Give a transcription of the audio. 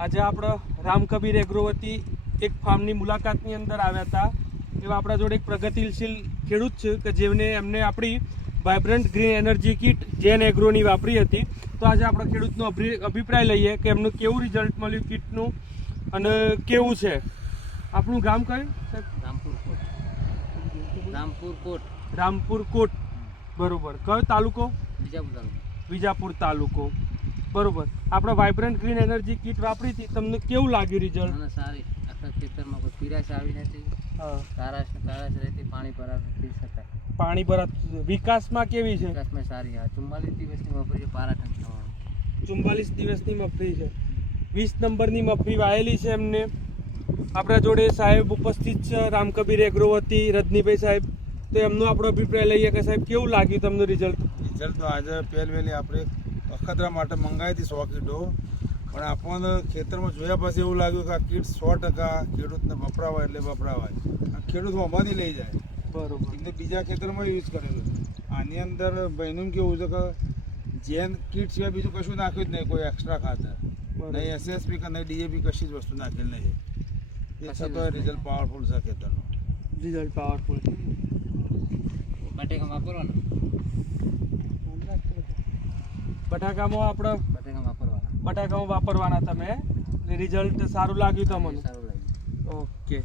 આજે આપણે રામકબીર એગ્રો વતી એક ફાર્મની મુલાકાતની અંદર આવ્યા હતા. એવા આપણા જોડે એક પ્રગતિશીલ ખેડૂત છે કે જેમને એમને આપણી વાઇબ્રન્ટ ગ્રીન એનર્જી કીટ જેન એગ્રોની વાપરી હતી. તો આજે આપણે ખેડૂતનો અભિપ્રાય લઈએ કે એમનું કેવું રિઝલ્ટ મળ્યું કીટનું અને કેવું છે. આપણું ગામ કયું સાહેબ? રામપુર કોટ. બરોબર. કયો તાલુકો? વિજાપુર તાલુકો. બરોબર. આપણે વાઇબ્રન્ટ ગ્રીન એનર્જી કીટ વાપરી હતી, તમને કેવું લાગ્યું રિઝલ્ટ? સારી. આખા ખેતરમાં કોઈ પીરાશ આવી નથી. તારાશ રહેતી, પાણી ભરાતું પી શકાય. પાણી ભરા વિકાસમાં કેવી છે? વિકાસમાં સારી. 44 દિવસની મફળી છે, પારા ટન થવાનું. 44 દિવસની મફળી છે. 20 નંબરની મફળી વાયેલી છે એમને. આપણા જોડે સાહેબ ઉપસ્થિત છે રામકબીર એગ્રો વતી રજનીભાઈ સાહેબ. તો એમનો આપણો અભિપ્રાય લઈએ કે સાહેબ કેવું લાગ્યું તમને રિઝલ્ટ? રિઝલ્ટ તો આજે પહેલવેલી આપણે અખતરા માટે મંગાવી હતી 100 કીટો, પણ આપણને ખેતરમાં જોયા પછી એવું લાગ્યું કે આ કીટ 100% ખેડૂતને વપરાવાય એટલે વપરાવાય. આ ખેડૂત આમાંથી લઈ જાય. બરોબર. એમને બીજા ખેતરમાં યુઝ કરેલું. આની અંદર ભાઈનું કેવું છે કે જેન કીટ સિવાય બીજું કશું નાખ્યું જ નહીં, કોઈ એક્સ્ટ્રા ખાતર નહીં, એસએસપી કે નહીં ડીએપી, કશી જ વસ્તુ નાખેલ નહીં. એ છતાં રિઝલ્ટ પાવરફુલ છે ખેતરનું. Result powerful. બટેકા વાપરવાના. બટાકામાં આપણે બટેકા વાપરવાના તમે રિઝલ્ટ સારું લાગ્યું તમને? સારું લાગ્યું. ઓકે.